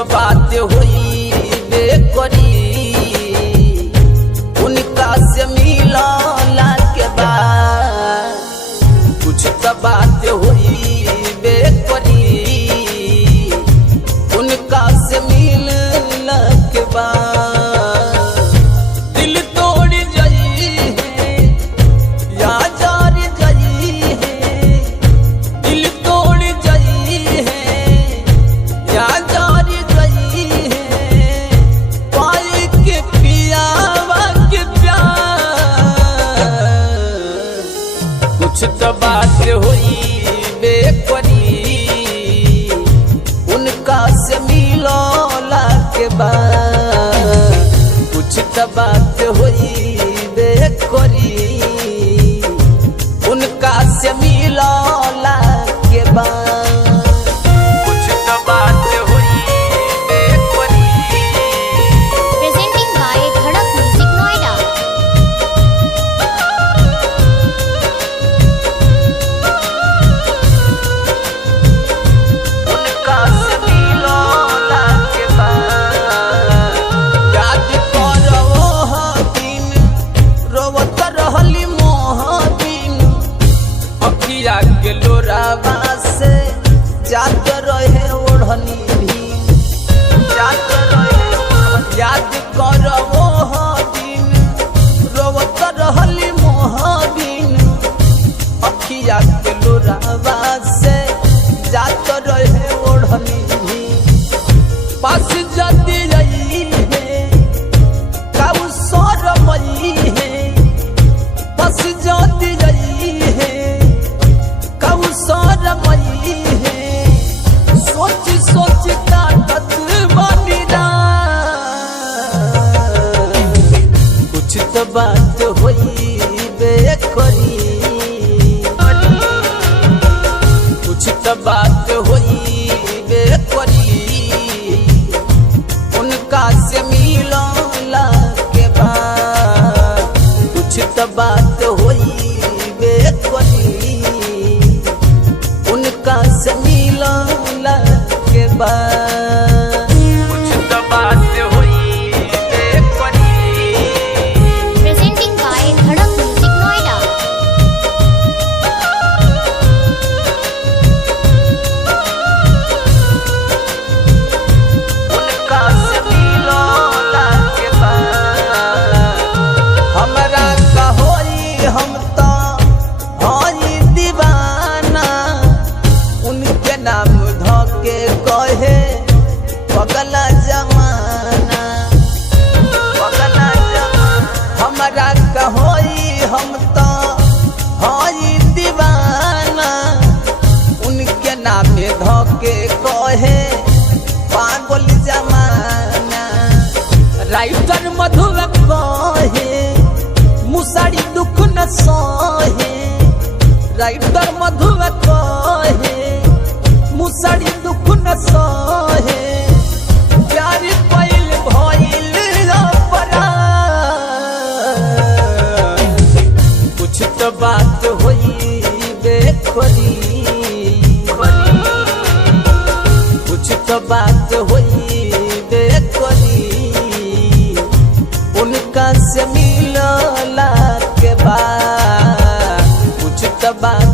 तो बात हुई बेकरी उनका से मिलला के बाद, कुछ तो बात हुई बेकरी उनका से मिलला के बाद। दिल तोड़ जाई है या जार जाई है, दिल तोड़ जाई है या जार जाई है, पाई के पियावा के प्यार। कुछ तो बात हुई बेकरी उनका से मिलला के बाद, कुछ तो बात हुई बेकरी उनका से मिलला के बाद, कुछ तो बात हुई bakery. Presenting by Dhadak Music Noida. उनका से मिलला के बाद, याद करो ह दिन रोवत रहली मोह दिन, अखिया के लोरावा से जात रहे ओढ़नी भी, जात रहे ओढ़नी। याद करो ह दिन रोवत रहली मोह दिन, अखिया के लोरावा से जात रहे ओढ़नी भी। पास जाती रही है काऊ सरमई है, पास जाती रही है काऊ सरमई है, सोच सोच काटत बनी रात। कुछ तो बात हुई बेकरी, कुछ तो बात हुई बेकरी उनका से मिलला के बाद, कुछ तो बात हुई बेकरी उनका से मिलला के बाद, कुछ तो बात हुई bakery. Presenting by Dhadak Music Noida. उनका से मिलला के बाद, हमरा का होई हम तो होई दीवाना, उनके नाम धोके कहे पगला जमाना, पगला जमाना। हमरा का होई हम तो होई दीवाना, उनके नाम धोके कहे पागल जमाना। राइटर मधुर कहे मुसारी दुख न सहे, राइटर मधुर कहे मुसारी दुख न सहे, प्यार पैल भइल अपराध। कुछ तो बात हुई बेकरी, कुछ तो बात हुई बेकरी उनका से मिलला के बाद, कुछ तो बात